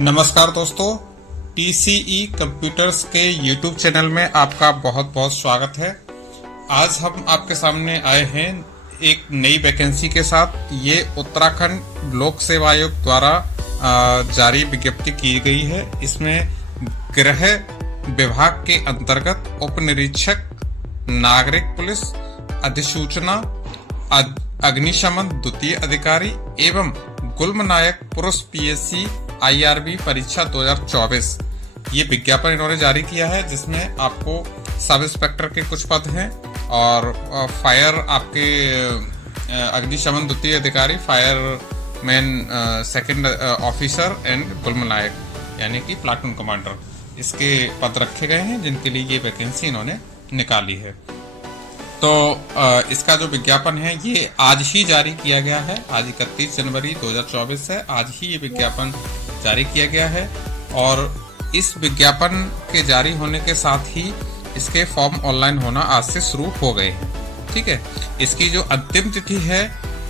नमस्कार दोस्तों, TCE computers के YouTube चैनल में आपका बहुत बहुत स्वागत है। आज हम आपके सामने आए हैं एक नई वैकेंसी के साथ। ये उत्तराखंड लोक सेवा आयोग द्वारा जारी विज्ञप्ति की गई है। इसमें गृह विभाग के अंतर्गत उप निरीक्षक, नागरिक पुलिस अधिसूचना, अग्निशमन द्वितीय अधिकारी एवं गुल्म नायक पुरुष PSC IRB परीक्षा 2024 ये विज्ञापन इन्होंने जारी किया है, जिसमें आपको सब इंस्पेक्टर के कुछ पद हैं और फायर आपके अग्निशमन द्वितीय अधिकारी, fireman second officer and गुल्म नायक यानी कि प्लाटून कमांडर, इसके पद रखे गए हैं जिनके लिए ये वैकेंसी इन्होंने निकाली है। तो इसका जो विज्ञापन है ये आज ही जारी किया गया है। आज 31 जनवरी 2024 है, आज ही ये विज्ञापन जारी किया गया है। और इस विज्ञापन के जारी होने के साथ ही इसके फॉर्म ऑनलाइन होना आज से शुरू हो गए हैं। ठीक है, इसकी जो अंतिम तिथि है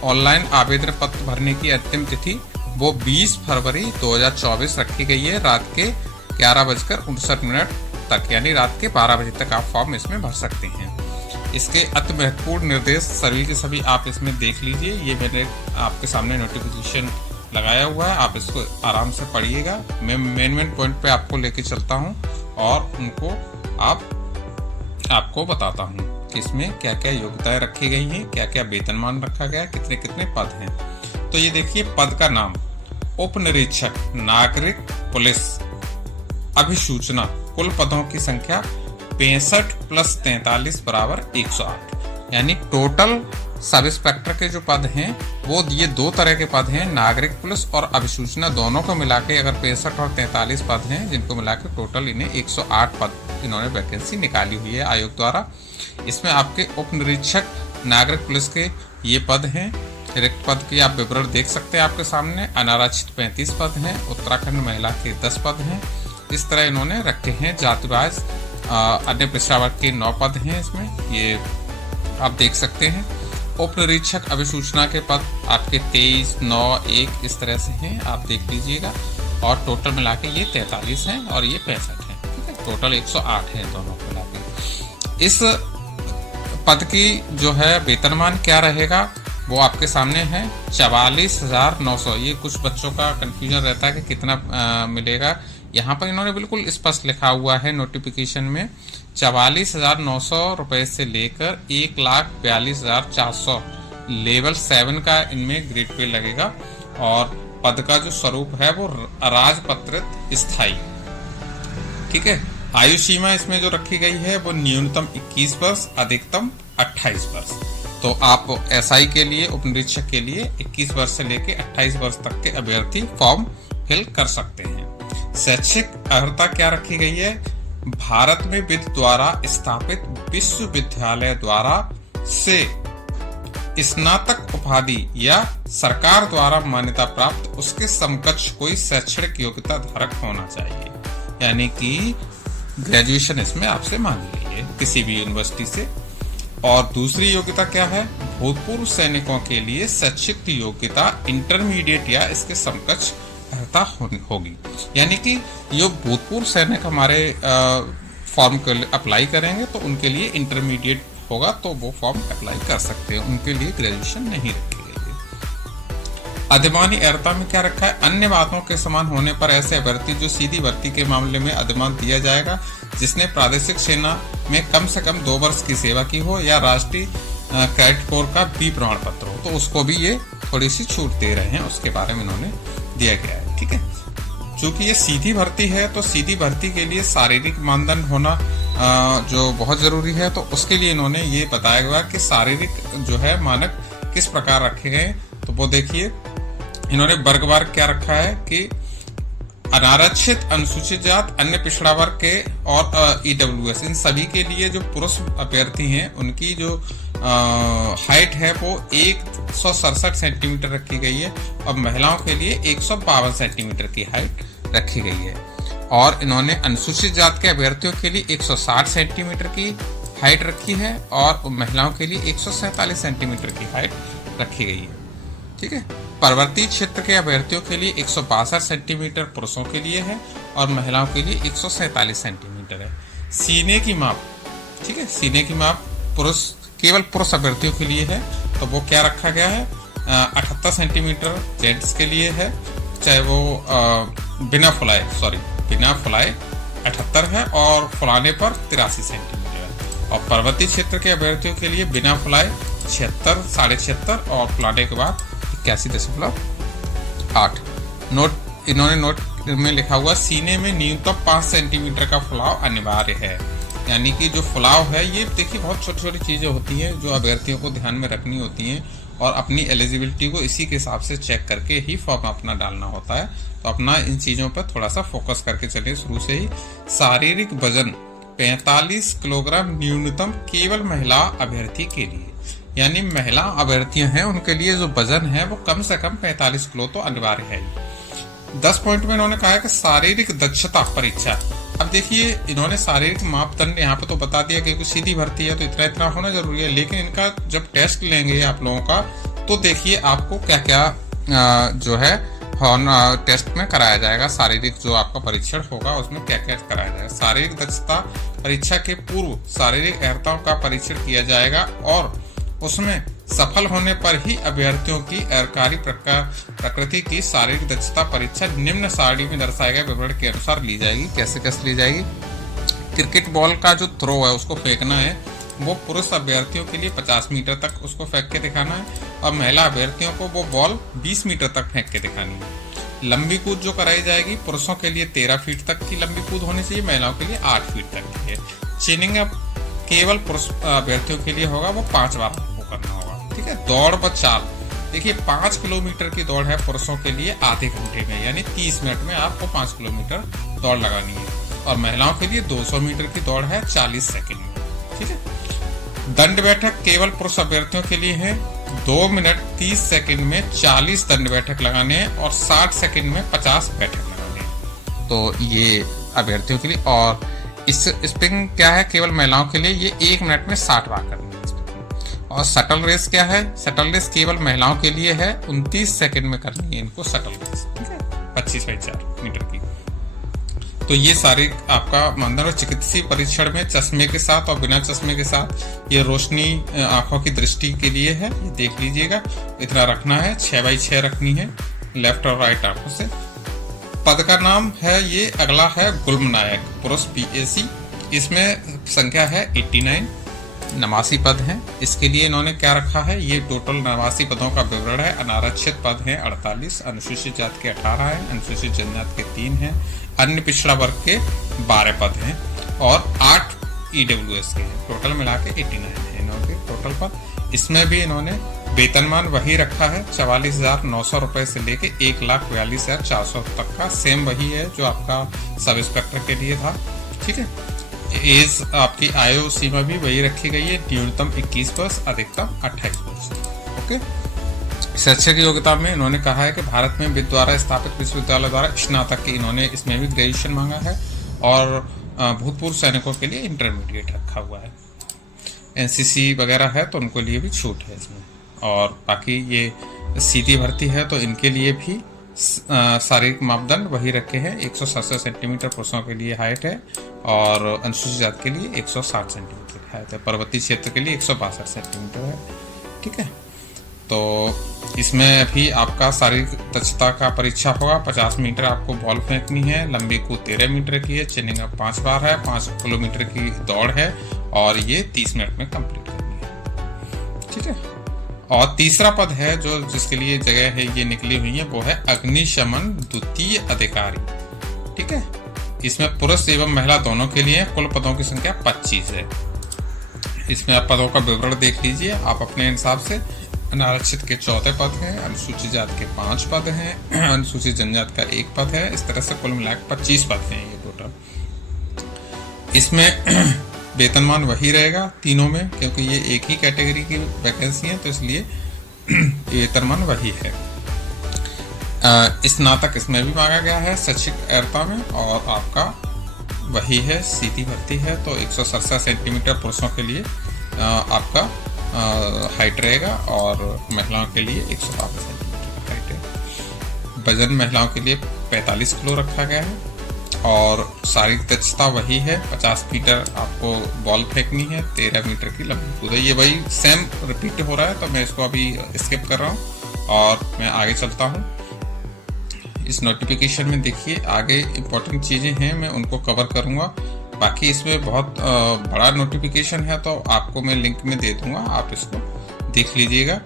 ऑनलाइन आवेदन पत्र भरने की अंतिम तिथि वो 20 फरवरी 2024 रखी गई है, रात के 11:59 तक, यानी रात के 12 बजे तक आप फॉर्म इसमें भर सकते हैं। इसके अति महत्वपूर्ण निर्देश सभी के सभी आप इसमें देख लीजिए। ये मैंने आपके सामने नोटिफिकेशन लगाया हुआ है, आप इसको आराम से पढ़िएगा। मैं मेन पॉइंट पे आपको लेके चलता हूँ और उनको आपको बताता हूँ कि इसमें क्या क्या योग्यताएं रखी गई हैं, क्या क्या वेतनमान रखा गया, कितने कितने पद हैं। तो ये देखिए, पद का नाम उप निरीक्षक नागरिक पुलिस अभिसूचना, कुल पदों की संख्या 65 + 43 = 108, यानी टोटल सब इंस्पेक्टर के जो पद हैं वो ये दो तरह के पद हैं, नागरिक पुलिस और अभिसूचना, दोनों को मिला के अगर 65 और 43 पद हैं, जिनको मिला के टोटल इन्हें 108 पद इन्होंने वैकेंसी निकाली हुई है आयोग द्वारा। इसमें आपके उप निरीक्षक नागरिक पुलिस के ये पद हैं। रिक्त पद की आप विवरण देख सकते हैं आपके सामने। अनारक्षित 35 पद हैं, उत्तराखंड महिला के 10 पद हैं। इस तरह इन्होंने रखे हैं। जातिवाद अन्य पिछड़ा वर्ग के 9 पद हैं इसमें, ये आप देख सकते हैं। उप निरीक्षक अभिसूचना के पद आपके 23, 9, 1 इस तरह से हैं, आप देख लीजिएगा। और टोटल मिला के ये 43 हैं और ये 65 हैं। ठीक है, टोटल 108 है दोनों को मिला के। इस पद की जो है वेतनमान क्या रहेगा वो आपके सामने है, 44,900। ये कुछ बच्चों का कंफ्यूजन रहता है कि कितना मिलेगा। यहाँ पर इन्होंने बिल्कुल स्पष्ट लिखा हुआ है नोटिफिकेशन में, 44,900 रुपए से लेकर 1,42,400 लेवल 7 का इनमें ग्रेड पे लगेगा। और पद का जो स्वरूप है वो राजपत्रित स्थायी। ठीक है, आयु सीमा इसमें जो रखी गई है वो न्यूनतम 21 वर्ष, अधिकतम 28 वर्ष। तो आप SI के लिए, उप निरीक्षक के लिए 21 वर्ष से लेकर 28 वर्ष तक के अभ्यर्थी फॉर्म फिल कर सकते हैं। शैक्षिक अर्हता क्या रखी गई है, भारत में विद द्वारा स्थापित विश्वविद्यालय द्वारा से स्नातक उपाधि या सरकार द्वारा मान्यता प्राप्त उसके समकक्ष कोई शैक्षणिक योग्यता धारक होना चाहिए, यानी कि ग्रेजुएशन इसमें आपसे मांगी गई है किसी भी यूनिवर्सिटी से। और दूसरी योग्यता क्या है, भूतपूर्व सैनिकों के लिए शैक्षिक योग्यता इंटरमीडिएट या इसके समकक्ष अर्हता होगी, यानी कि जो भूतपूर्व सैनिक हमारे फॉर्म के लिए अप्लाई करेंगे तो उनके लिए इंटरमीडिएट होगा, तो वो फॉर्म अप्लाई कर सकते हैं, उनके लिए ग्रेजुएशन नहीं रखी गई है। अधिमानी अर्हता में क्या रखा है, अन्य बातों के समान होने पर ऐसे अभ्यर्थी जो सीधी भर्ती के मामले में अधिमान दिया जाएगा जिसने प्रादेशिक सेना में कम से कम 2 वर्ष की सेवा की हो या राष्ट्रीय कैडेट कोर का B प्रमाण पत्र हो, तो उसको भी ये थोड़ी सी छूट दे रहे हैं, उसके बारे में इन्होंने दिया गया है। ठीक है, चूंकि ये सीधी भर्ती है तो सीधी भर्ती के लिए शारीरिक मानदंड होना जो बहुत जरूरी है, तो उसके लिए इन्होंने ये बताया गया कि शारीरिक जो है मानक किस प्रकार रखे गए। तो वो देखिए, इन्होंने वर्गवार क्या रखा है कि अनारक्षित, अनुसूचित जात, अन्य पिछड़ा वर्ग के और EWS, इन सभी के लिए जो पुरुष अभ्यर्थी हैं उनकी जो हाइट है वो 167 सेंटीमीटर रखी गई है और महिलाओं के लिए 152 सेंटीमीटर की हाइट रखी गई है। और इन्होंने अनुसूचित जात के अभ्यर्थियों के लिए 160 सेंटीमीटर की हाइट रखी है और महिलाओं के लिए 147 सेंटीमीटर की हाइट रखी गई है। ठीक है। पर्वतीय क्षेत्र के अभ्यर्थियों के लिए 162 सेंटीमीटर पुरुषों के लिए है और महिलाओं के लिए 147 सेंटीमीटर है। सीने की माप, ठीक है, सीने की माप पुरुष, केवल पुरुष अभ्यर्थियों के लिए है, तो वो क्या रखा गया है, 78 सेंटीमीटर जेंट्स के लिए है, चाहे वो बिना फुलाए 78 है और फुलाने पर 83 सेंटीमीटर है। और पर्वतीय क्षेत्र के अभ्यर्थियों के लिए बिना फुलाए 76, 76.5 और फुलाने के बाद 81.8। इन्होंने नोट में लिखा हुआ सीने में न्यूनतम 5 सेंटीमीटर का फुलाव अनिवार्य है। यानी कि जो फुलाव है, ये देखिए बहुत छोटी छोटी चीजें होती हैं जो अभ्यर्थियों को ध्यान में रखनी होती हैं और अपनी एलिजिबिलिटी को इसी के हिसाब से चेक करके ही फॉर्म अपना डालना होता है। तो अपना इन चीजों पर थोड़ा सा फोकस करके चलिए शुरू से ही। शारीरिक वजन 45 किलोग्राम न्यूनतम केवल महिला अभ्यर्थी के लिए, यानी महिला अभ्यर्थियां हैं उनके लिए जो वजन है वो कम से कम 45 किलो तो अनिवार्य है। 10 पॉइंट में इन्होंने कहा है कि शारीरिक दक्षता परीक्षा। अब देखिए इन्होंने शारीरिक मापदंड यहाँ पे तो बता दिया क्योंकि सीधी भर्ती है तो इतना होना जरूरी है, लेकिन इनका जब टेस्ट लेंगे आप लोगों का तो देखिए आपको क्या क्या जो है टेस्ट में कराया जाएगा। शारीरिक जो आपका परीक्षण होगा उसमें क्या क्या कराया जाएगा। शारीरिक दक्षता परीक्षा के पूर्व शारीरिक अर्हताओं का परीक्षण किया जाएगा और उसमें सफल होने पर ही अभ्यर्थियों की अरकारी प्रकृति की शारीरिक दक्षता परीक्षा निम्न सारणी में दर्शाए गए विवरण के अनुसार ली जाएगी। कैसे ली जाएगी। क्रिकेट बॉल का जो थ्रो है उसको फेंकना है, वो पुरुष अभ्यर्थियों के लिए 50 मीटर तक उसको फेंक के दिखाना है और महिला अभ्यर्थियों को वो बॉल 20 मीटर तक फेंक के दिखानी है। लंबी कूद जो कराई जाएगी पुरुषों के लिए 13 फीट तक की लंबी कूद होनी चाहिए, महिलाओं के लिए 8 फीट तक की है। चेनिंग अप केवल पुरुष अभ्यर्थियों के लिए होगा, वो 5 बार आपको करना होगा, ठीक है। दौड़ व चाल, देखिए 5 किलोमीटर की दौड़ है पुरुषों के लिए आधे घंटे में, यानी 30 मिनट में आपको 5 किलोमीटर दौड़ लगानी है और महिलाओं के लिए 200 मीटर की दौड़ है 40 सेकंड में, ठीक है। दंड बैठक केवल पुरुष अभ्यर्थियों के लिए है। 2 मिनट 30 सेकंड में 40 दंड बैठक लगाने हैं और 60 सेकंड में 50 बैठक लगाने हैं, तो ये अभ्यर्थियों के लिए। और इस स्प्रिंग क्या है, केवल महिलाओं के लिए ये 1 मिनट में 60 बार करनी है। और शटल रेस क्या है, शटल रेस केवल महिलाओं के लिए है, 29 सेकंड में करनी है इनको शटल रेस, ठीक है, 25/4 मीटर की। तो ये सारी आपका मानदंड। और चिकित्सीय परीक्षण में चश्मे के साथ और बिना चश्मे के साथ ये रोशनी आंखों की दृष्टि के लिए है, ये देख लीजिएगा, इतना रखना है, 6/6 रखनी है लेफ्ट और राइट आंखों से। पद का नाम है, ये अगला है गुल्मनायक पुरुष PAC, इसमें संख्या है 89, 89 पद हैं। इसके लिए इन्होंने क्या रखा है, ये टोटल 89 पदों का विवरण है। अनारक्षित पद हैं 48, अनुसूचित जाति के 18 हैं, अनुसूचित जनजाति के 3 हैं, अन्य पिछड़ा वर्ग के 12 पद हैं और 8 EWS के हैं। टोटल मिला के 89 है इन्होंने टोटल पद। इसमें भी इन्होंने वेतनमान वही रखा है, 44,900 रुपए से लेके 1,42,400 तक का, सेम वही है जो आपका सब इंस्पेक्टर के लिए था, ठीक है। एज आपकी आयु सीमा भी वही रखी गई है, न्यूनतम 21 वर्ष, अधिकतम 28 वर्ष, ओके। शैक्षिक योग्यता में इन्होंने कहा है कि भारत में विद द्वारा स्थापित विश्वविद्यालय द्वारा स्नातक की, इन्होंने इसमें भी ग्रेजुएशन मांगा है और भूतपूर्व सैनिकों के लिए इंटरमीडिएट रखा हुआ है। NCC वगैरह है तो उनको लिए भी छूट है इसमें। और बाकी ये सीधी भर्ती है तो इनके लिए भी शारीरिक मापदंड वही रखे हैं। 167 सेंटीमीटर पुरुषों के लिए हाइट है और अनुसूचित जाति के लिए 160 सेंटीमीटर की हाइट है। पर्वतीय क्षेत्र के लिए 162 सेंटीमीटर है, ठीक है। तो इसमें भी आपका शारीरिक दक्षता का परीक्षा होगा। 50 मीटर आपको बॉल फेंकनी है, लंबी कूद 13 मीटर की है, चेनिंग अप 5 बार है, 5 किलोमीटर की दौड़ है और ये 30 मिनट में कंप्लीट करनी है, ठीक है। और तीसरा पद है जो जिसके लिए जगह है ये निकली हुई है, वो है अग्निशमन द्वितीय अधिकारी, ठीक है। इसमें पुरुष एवं महिला दोनों के लिए कुल पदों की संख्या 25 है। इसमें आप पदों का विवरण देख लीजिए आप अपने हिसाब से। अनारक्षित के 14 पद हैं, अनुसूचित जाति के 5 पद हैं, अनुसूचित जनजाति का 1 पद है। इस तरह से कुल मिलाकर 25 पद हैं ये टोटल। इसमें वेतनमान वही रहेगा तीनों में, क्योंकि ये एक ही कैटेगरी की वैकेंसी है तो इसलिए वेतनमान वही है। स्नातक इसमें भी मांगा गया है शैक्षिक अर्हता में और आपका वही है, सीधी भर्ती है तो 167 सेंटीमीटर पुरुषों के लिए आपका हाइट रहेगा और महिलाओं के लिए 152 सेंटीमीटर। वजन महिलाओं के लिए 45 किलो रखा गया है और शारीरिक दक्षता वही है, 50 मीटर आपको बॉल फेंकनी है, 13 मीटर की लंबी कूद है। ये वही सेम रिपीट हो रहा है, तो मैं इसको अभी स्किप कर रहा हूँ और मैं आगे चलता हूँ। इस नोटिफिकेशन में देखिए आगे इम्पोर्टेंट चीज़ें हैं, मैं उनको कवर करूँगा। बाकी इसमें बहुत बड़ा नोटिफिकेशन है, तो आपको मैं लिंक में दे दूँगा, आप इसको देख लीजिएगा।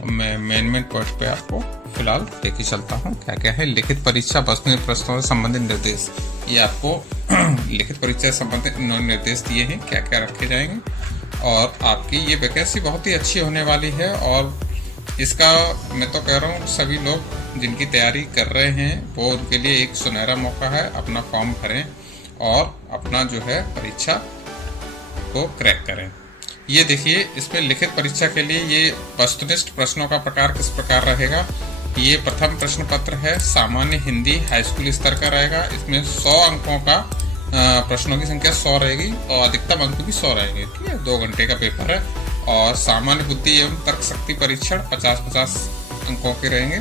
मैं मेन पॉइंट पे आपको फिलहाल लेके चलता हूँ। क्या क्या है, लिखित परीक्षा वस्तुनिष्ठ प्रश्नों से संबंधित निर्देश, ये आपको लिखित परीक्षा से संबंधित निर्देश दिए हैं, क्या क्या रखे जाएंगे। और आपकी ये वैकेंसी बहुत ही अच्छी होने वाली है और इसका मैं तो कह रहा हूँ सभी लोग जिनकी तैयारी कर रहे हैं वो उनके लिए एक सुनहरा मौका है। अपना फॉर्म भरें और अपना जो है परीक्षा को क्रैक करें। ये देखिए इसमें लिखित परीक्षा के लिए ये वस्तुनिष्ठ प्रश्नों का प्रकार किस प्रकार रहेगा। ये प्रथम प्रश्न पत्र है, सामान्य हिंदी हाई स्कूल स्तर का रहेगा। इसमें 100 अंकों का प्रश्नों की संख्या 100 रहेगी और अधिकतम अंक भी 100 रहेंगे। ठीक है, 2 घंटे का पेपर है। और सामान्य बुद्धि एवं तर्क शक्ति परीक्षण 50-50 अंकों के रहेंगे।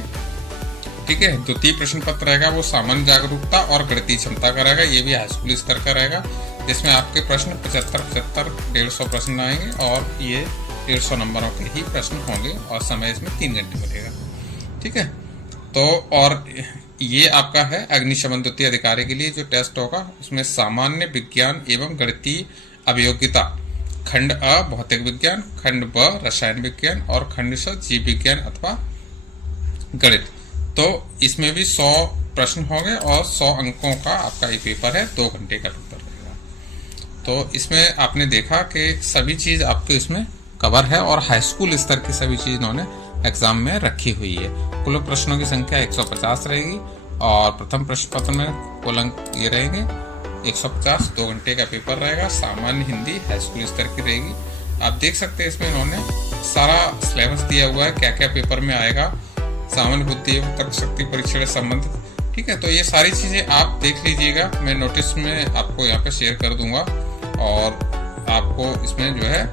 ठीक है, द्वितीय प्रश्न पत्र रहेगा वो सामान्य जागरूकता और गणितीय क्षमता का रहेगा, ये भी हाई स्कूल स्तर का रहेगा। जिसमें आपके प्रश्न 75-75 150 प्रश्न आएंगे और ये 150 नंबरों के ही प्रश्न होंगे और समय इसमें 3 घंटे मिलेगा। ठीक है, तो और ये आपका है अग्निशमन द्वितीय अधिकारी के लिए जो टेस्ट होगा उसमें सामान्य विज्ञान एवं गणितीय अभियोग्यता, खंड अ भौतिक विज्ञान, खंड ब रसायन विज्ञान और खंड स जीव विज्ञान अथवा गणित। तो इसमें भी 100 प्रश्न होंगे और 100 अंकों का आपका ये पेपर है, 2 घंटे का पेपर रहेगा। तो इसमें आपने देखा कि सभी चीज़ आपको इसमें कवर है और हाई स्कूल स्तर की सभी चीज़ इन्होंने एग्जाम में रखी हुई है। कुल प्रश्नों की संख्या 150 रहेगी और प्रथम प्रश्न पत्र में कुल अंक ये रहेंगे 150, 2 घंटे का पेपर रहेगा। सामान्य हिंदी हाई स्कूल स्तर की रहेगी। आप देख सकते हैं इसमें इन्होंने सारा सिलेबस दिया हुआ है, क्या क्या पेपर में आएगा, सामान्य बुद्धि एवं तर्क शक्ति परीक्षा से संबंधित। ठीक है, तो ये सारी चीज़ें आप देख लीजिएगा, मैं नोटिस में आपको यहाँ पे शेयर कर दूंगा और आपको इसमें जो है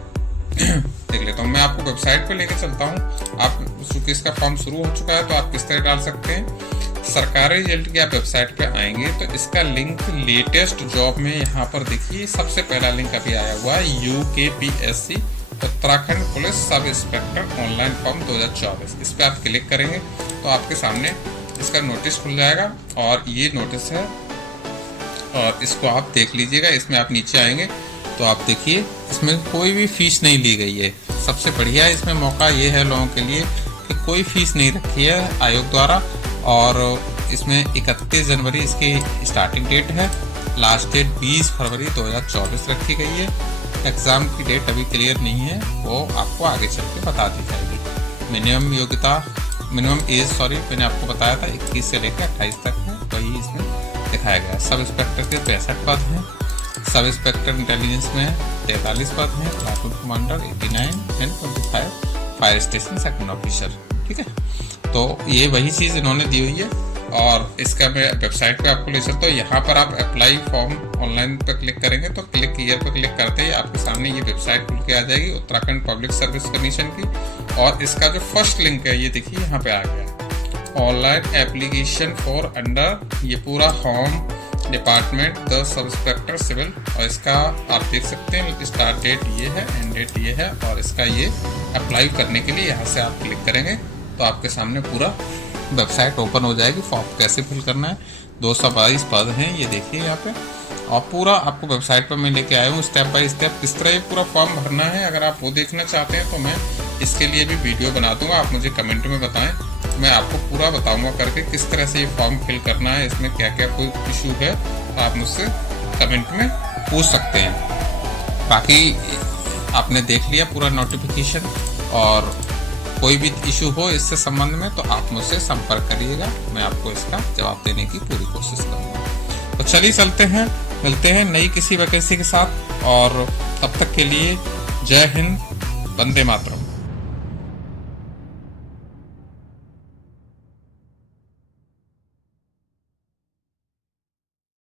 देख लेता हूँ। मैं आपको वेबसाइट पे लेके चलता हूँ। आप चूंकि इसका फॉर्म शुरू हो चुका है तो आप किस तरह डाल सकते हैं। सरकारी रिजल्ट की आप वेबसाइट पे आएंगे तो इसका लिंक लेटेस्ट जॉब में यहाँ पर देखिए सबसे पहला लिंक अभी आया हुआ है, UKPSC Uttarakhand police sub inspector online form 2024। इस पर आप क्लिक करेंगे तो आपके सामने इसका नोटिस खुल जाएगा और ये नोटिस है और इसको आप देख लीजिएगा। इसमें आप नीचे आएंगे तो आप देखिए इसमें कोई भी फीस नहीं ली गई है। सबसे बढ़िया इसमें मौका ये है लोगों के लिए कि कोई फीस नहीं रखी है आयोग द्वारा और इसमें 31 जनवरी इसकी स्टार्टिंग डेट है, लास्ट डेट 20 फरवरी 2024 रखी गई है। एग्ज़ाम की डेट अभी क्लियर नहीं है, वो आपको आगे चल के बता दी जाएगी। मिनिमम एज मैंने आपको बताया था 21 से लेकर 28 तक है, वही इसमें दिखाया गया है। सब इंस्पेक्टर के 65 पद हैं, सब इंस्पेक्टर इंटेलिजेंस में 43 पद हैं, platoon commander 89 and 25 fire station second officer. ठीक है, तो ये वही चीज़ इन्होंने दी हुई है और इसका मैं वेबसाइट पे आपको ले चलता हूँ। यहाँ पर आप अप्लाई फॉर्म ऑनलाइन पर क्लिक करेंगे तो क्लिक हियर पर क्लिक करते ही आपके सामने ये वेबसाइट खुल के आ जाएगी उत्तराखंड पब्लिक सर्विस कमीशन की। और इसका जो फर्स्ट लिंक है ये देखिए यहाँ पे आ गया है, ऑनलाइन एप्लीकेशन फॉर अंडर ये पूरा home department the sub inspector civil. और इसका आप देख सकते हैं स्टार्ट डेट ये है, एंड डेट ये है और इसका ये अप्लाई करने के लिए यहाँ से आप क्लिक करेंगे तो आपके सामने पूरा वेबसाइट ओपन हो जाएगी। फॉर्म कैसे फिल करना है, 222 पद हैं ये देखिए यहाँ पे और पूरा आपको वेबसाइट पर मैं लेके आया हूँ स्टेप बाय स्टेप किस तरह ये पूरा फॉर्म भरना है। अगर आप वो देखना चाहते हैं तो मैं इसके लिए भी वीडियो बना दूंगा, आप मुझे कमेंट में बताएं, मैं आपको पूरा बताऊंगा करके किस तरह से ये फॉर्म फिल करना है, इसमें क्या क्या कोई इशू है आप मुझसे कमेंट में पूछ सकते हैं। बाकी आपने देख लिया पूरा नोटिफिकेशन और कोई भी इशू हो इससे संबंध में तो आप मुझसे संपर्क करिएगा, मैं आपको इसका जवाब देने की पूरी कोशिश करूँगा। तो चलिए चलते हैं, मिलते हैं नई किसी वैकेंसी के साथ और तब तक के लिए जय हिंद, वंदे मातरम।